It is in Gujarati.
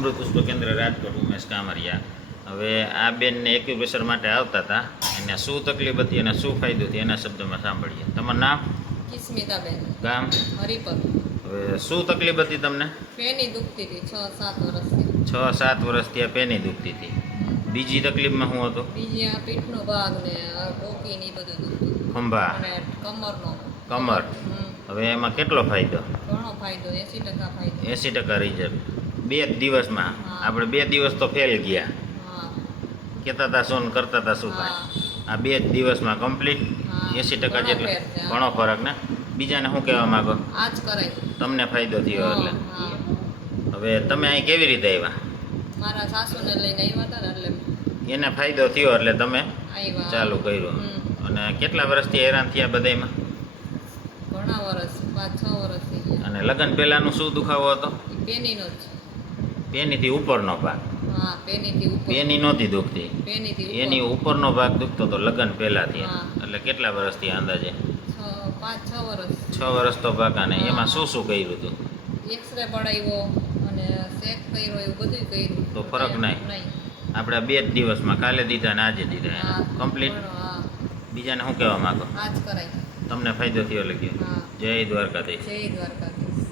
અમૃત પુષ્પ કેન્દ્ર રાજકોટ ઉમેશ કામરિયા. હવે આ બેનને એક્યુપ્રેશર માટે આવતા હતા. એને શું તકલીફ હતી અને શું ફાયદો થયો એના શબ્દમાં સાંભળીએ. તમારું નામ? કિસ્મિતાબેન. ગામ? હરિપર હવે શું તકલીફ હતી તમને? પેની દુખતી હતી છ સાત વર્ષથી છ સાત વર્ષથી આ પેની દુખતી હતી. બીજી તકલીફમાં હું હતો? બીજી આ પીઠનો ભાગ ને ડોકી ને બધું દુખતું ખંભા. અને કમરનો. કમર. હવે એમાં કેટલો ફાયદો? ઘણો ફાયદો એસી ટકા ફાયદો. એંસી ટકા રિઝલ્ટ. બે જ દિવસમાં. આપણે બે દિવસ તો ફેલ ગયા. કહેતા હતા શું ને કરતા હતા શું કાંઈ આ બે જ દિવસમાં કમ્પ્લીટ. એંસી ટકા જેટલો. ઘણો ફરક ને? બીજાને શું કહેવા માંગો? તમને ફાયદો થયો એટલે. હવે તમે અહીં કેવી રીતે આવ્યા? મારા સાસુને લઈને આવ્યા હતા એટલે એને ફાયદો થયો એટલે તમે ચાલુ કર્યું. અને કેટલા વર્ષથી હેરાન થયા બધાયમાં? ઘણા વર્ષ પાંચ છ વર્ષ અને લગ્ન પહેલાનું શું દુખાવો હતો? બેનીનો જ. પેનીથી ઉપરનો ભાગ. પેની નહોતી દુખતી. એની ઉપરનો ભાગ દુખતો હતો લગ્ન પહેલાથી એટલે કેટલા વર્ષથી અંદાજે છ વર્ષ તો પાકા ને એમાં શું શું કર્યું હતું? એક્સરે પડાવ્યો અને ચેક કર્યો એવું બધું કર્યું. તો ફરક નહીં? નહીં. આપણે બે જ દિવસમાં કાલે દીધા ને આજે દીધા કમ્પ્લીટ બીજાને શું કહેવા માંગો? આજ કરાય. તમને ફાયદો થયો લગ્યો? જય દ્વારકાધીશ. જય દ્વારકાધીશ.